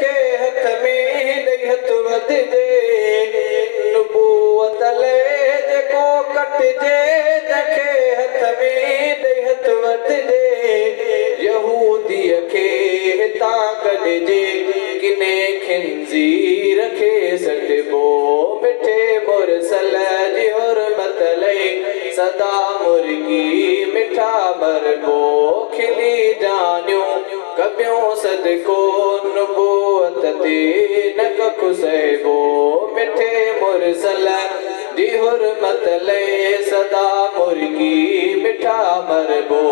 के हथ में ॾई हथ वधजे नुबूवत ले जेको कटजे तंहिंखे हथ में ॾई हथ वधजे यहूदीअ खे हितां कढिजे किने खिंज़ीर खे सटिबो मिठे मुरसल जी हुरमत लई सदा मुर्गी मिठा मरबो खिली जानियूं कबियूं सदको नुबूवत ते न कखु सहबो मिठे मुरसल जी हुरमत लई सदा मुर्गी मिठा मरबो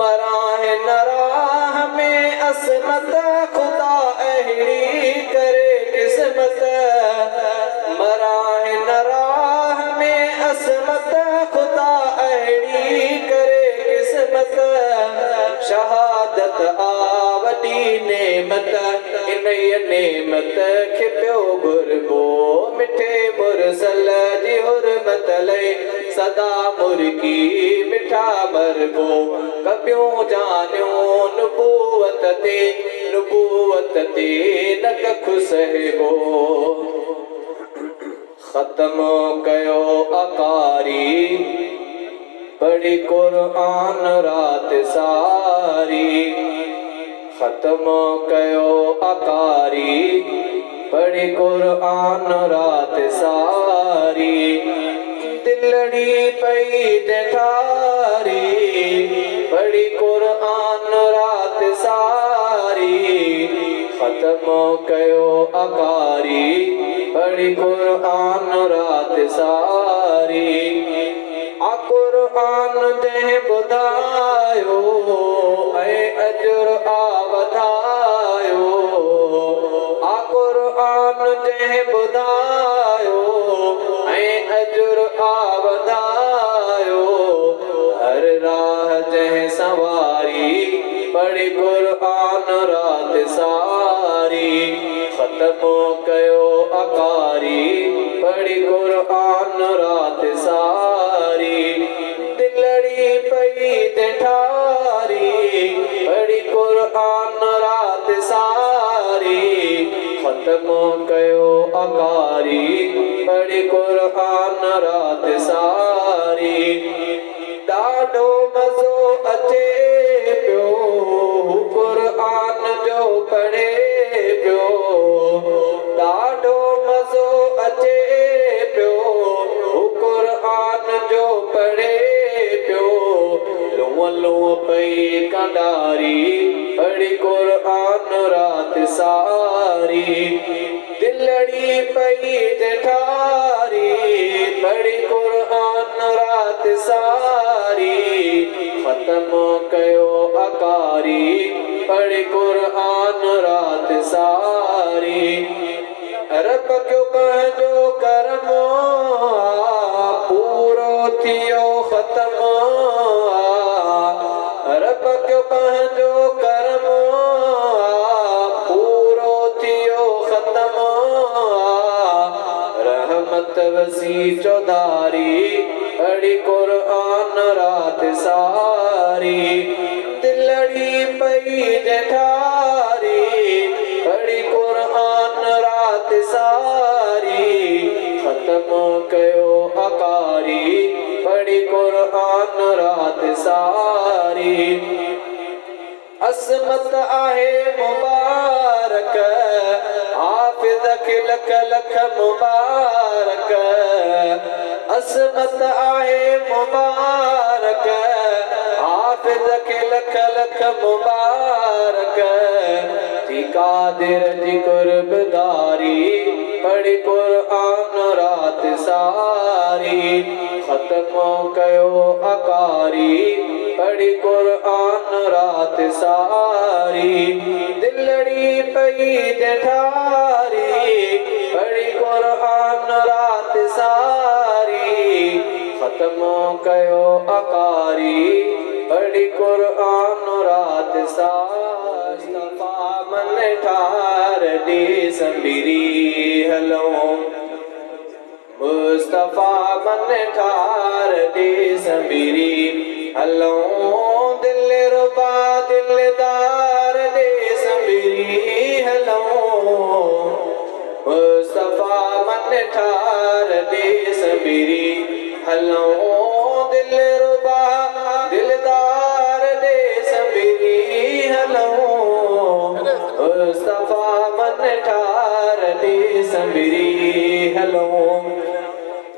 मराह न राह में असमत खुदा अहिड़ी करे किस्मत मराह न राह में असमत खुदा अहिड़ी करे किस्मत शहादत आ वॾी नेमत इन नेमत खे पियो घुरबो मिठे मुरसल जी हुरमत लई सदा मुर्गी मिठा मरबो कबियूं जानियूं नुबूवत ते न कखु सहबो ख़त्म कयो अकारी पढ़ी क़ुर्आन रात सारी ख़त्म कयो अकारी पढ़ी क़ुर्आन रात सारी दिलड़ी पई ॾेठारी पढ़ी क़ुर्आन रात सारी ख़त्म कयो अकारी पढ़ी क़ुर्आन रात सारी आ क़ुर्आन जंहिं ॿुधायो ऐं अजर आ वधायो आ क़ुर्आन जंहिं ॿुधायो ऐं अजर आ वधायो हर राह जंहिं सवारी पढ़ी क़ुर्आन रात सारी ख़त्म कयो अकारी पढ़ी क़ुर्आन रात सारी दिलड़ी पई ॾेठारी पढ़ी क़ुर्आन रात सारी ख़त्म कयो अकारी पढ़ी क़ुर्आन रात सारी ॾाढो मज़ो अचे पियो क़ुर्आन जो पढ़े पियो ॾाढो मज़ो अचे पियो क़ुर्आन जो पढ़े पियो लूं लूं पई कंडारी पढ़ी क़ुर्आन रात सारी दिलड़ी पई ॾेठारी पढ़ी क़ुर्आन रात सारी ख़त्म कयो अकारी पढ़ी क़ुर्आन रात सारी रब क्यों पंहिंजो करम पूरो थियो ख़त्म रब क्यों पंहिंजो करम पूरो थियो ख़त्म रहमत वसी चौधारी पढ़ी क़ुर्आन रात सारी दिलड़ी पई ॾेठारी पढ़ी क़ुर्आन रात सारी ख़त्म कयो अकारी पढ़ी क़ुर्आन रात सारी असमत आहे मुबारक हाफ़िज़ खे लख लख मुबारक असमत आहे मुबारक हाफ़िज़ खे लख लख मुबारक थी कादिर जी कुर्बदारी पढ़ी क़ुर्आन रात सारी ख़त्म कयो अकारी पढ़ी क़ुर्आन रात सारी दिलड़ी पई ॾेठारी पढ़ी क़ुर्आन रात सारी ख़त्म कयो अकारी पढ़ी क़ुर्आन रात सारी मन ठार ॾे संबिरी हलो मुस्तफ़ा मन ठार ॾे संबिरी हलो दिल रुबा दिलदार ॾे संबिरी हलो मन ठार दे संबरी हलो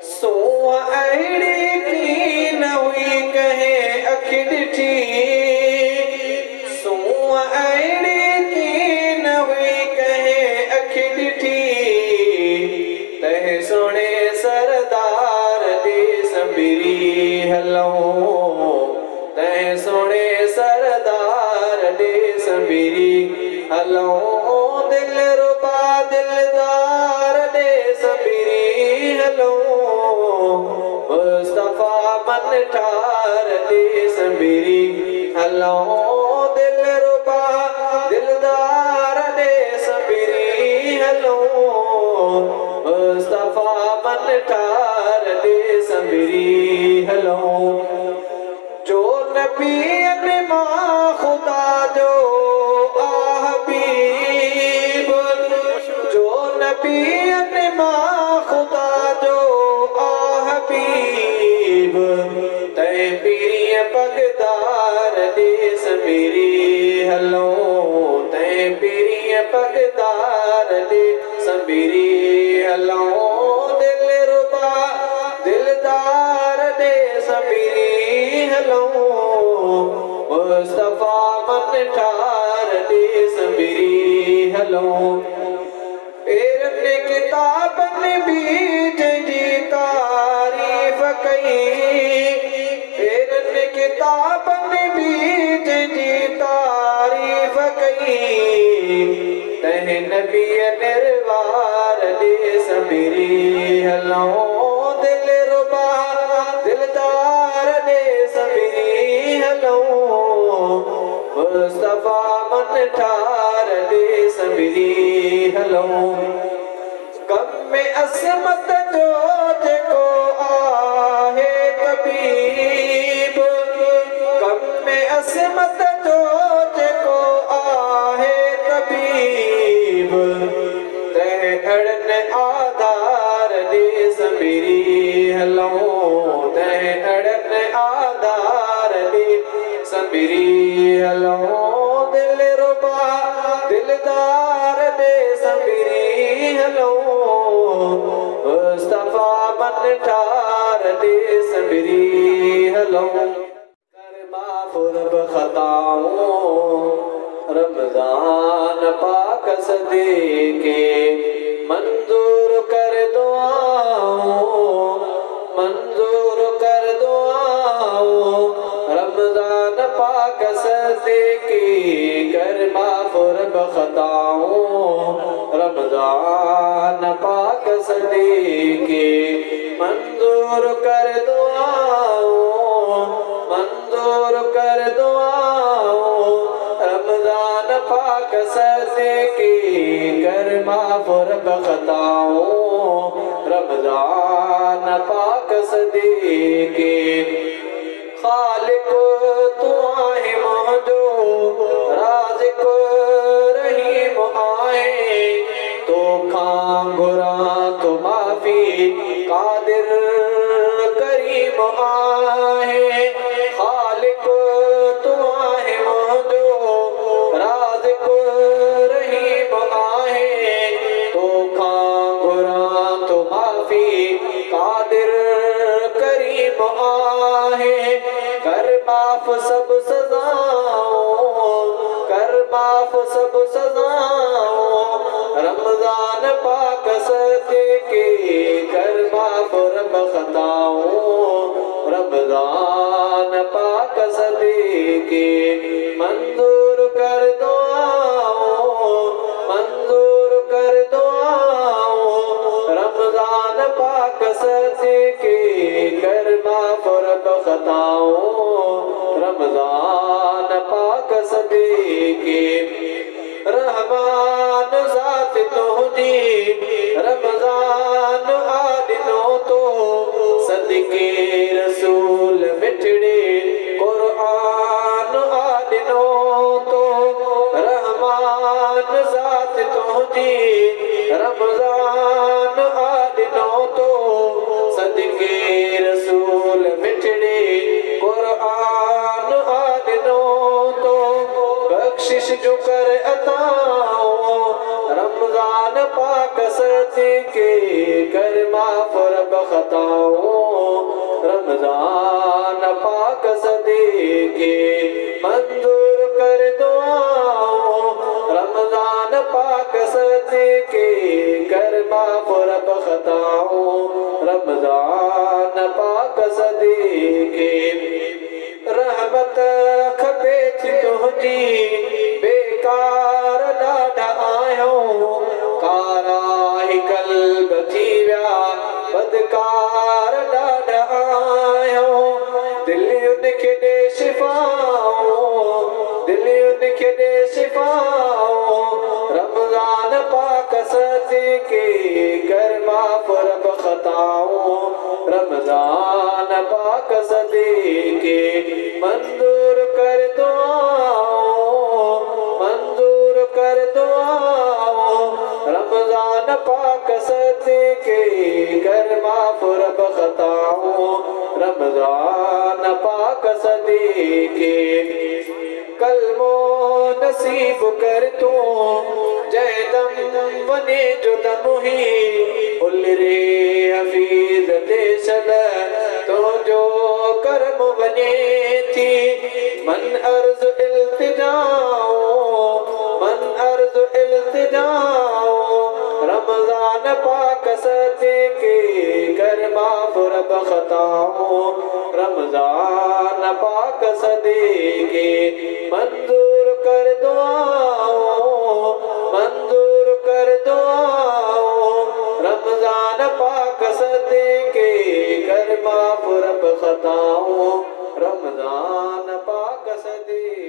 सोआ अहिड़ी की न हुई कहे अख ॾिठी सोआ अहिड़ी की न हुई कहे अख ॾिठी तह सोणे सरदार दे संबरी हलो तह सोणे सरदार दे संबरी हलो दिल रुबा दिलदार दे संबरी हलो मुस्तफा मन ठार दे संबरी हलो दिल रुबा दिलदार दे संबरी हलो मुस्तफा मन ठार दे संबरी हलो जो नबीयन मां खुदा जो हबीब जो नबीयन मां खुदा जो हबीब तय पीरी पगदार दे संबरी हलो तय पीरी पगदार दे संबरी हलो दिल रुबा दिलदार दे संबरी हलो मुस्तफा मन ठार दे संबरी हलो पेरन किताबन बीज जी तारीफ कई पेरन किताबन बीज जी तारीफ कई तह नबी निर्वार दे संबरी हलो दिल रुबा दिलदार दे संबरी हलो मुस्तफा मन ठार दे संबरी हलो कम में असमत जो जेको आहे तबीब कम में असमत जो जेको आहे तबीब तह अड़न आधार दे संबरी हलो तह अड़न आधार दे संबरी हलो दिल रुबा दिलदार दे संबरी हलो मुस्तफा मन ठार दे संबरी हलो कर माफुरब खताओं रमजान पाक सदीके मंजूर कर दुआओं मंजूर कर दुआओं रमजान पाक सदीके कर माफुरब खताओं रमजान पाक सदीके मंजूर कर दुआओं मंजूर कर दुआओं रमजान पाक सदीके कर माफुरब खताओं रमजान पाक सदीके खालिक तू आहे मुंहिंजो राज़िक रहीम आहे तोखां घुरां तो माफ़ी कादिर करीम आहे खालिक तू आहे मुंहिंजो राज़िक रहीम आहे तोखां घुरां तो माफ़ी कादिर करीम आहे कर माफ़ सब सज़ाओं कर माफ़ सब सज़ाओं रमजान पाक सदीके कर माफ़ रब खताओं रमजान पाक सदीके मंजूर कर दुआओं मंजूर कर दुआओं रमजान पाक सदीके कर माफ़ रब खताओं रमजान पाक सदीके रहमान ज़ात तुझी रमजान आदिनो तो सदके रसूल मिठड़े कुरान आदिनो तो रहमान ज़ात तुझी रमजान आदिनो तो सदके रसूल मिठड़े कुरान आदिनो तो बख्शिश जो कर अताओ रमजान सदके कर माफ रब खताओं, रमजान पाक सदके मंजूर कर दुआओं, रमजान पाक सदके कर माफ रब खताओं, रमजान पाक सदके रहमत खपे थी तुझी बेकार ॾाढा आहियूं, कारा ही कल्ब थी विया बदकार ॾाढा आहियूं, दिलियुनि खे ॾे शिफ़ाऊं, दिलियुनि खे ॾे शिफ़ाऊं, रमज़ान पाक सदके कर माफ रब खताऊं, रमज़ान पाक सदके मंजूर कर दुआओं, मंजूर कर दुआओं, रमज़ान पाक सदके कर माफ रब खताऊं, रमज़ान पाक सदके कलमो नसीब कर तू जयदम वने जो दम ही उल रे हफीज देशल तो जो करम बने थी मन अर्ज इल्तिजाओ, मन अर्ज इल्तिजाओ, रमजान पाक सदके कर माफ रब खताओं, रमजान पाक सदके मंजूर कर दुआओं, मंजूर कर दुआओं, रमजान पाक सदके कर माफ रब खताओं, रमजान पाक सदके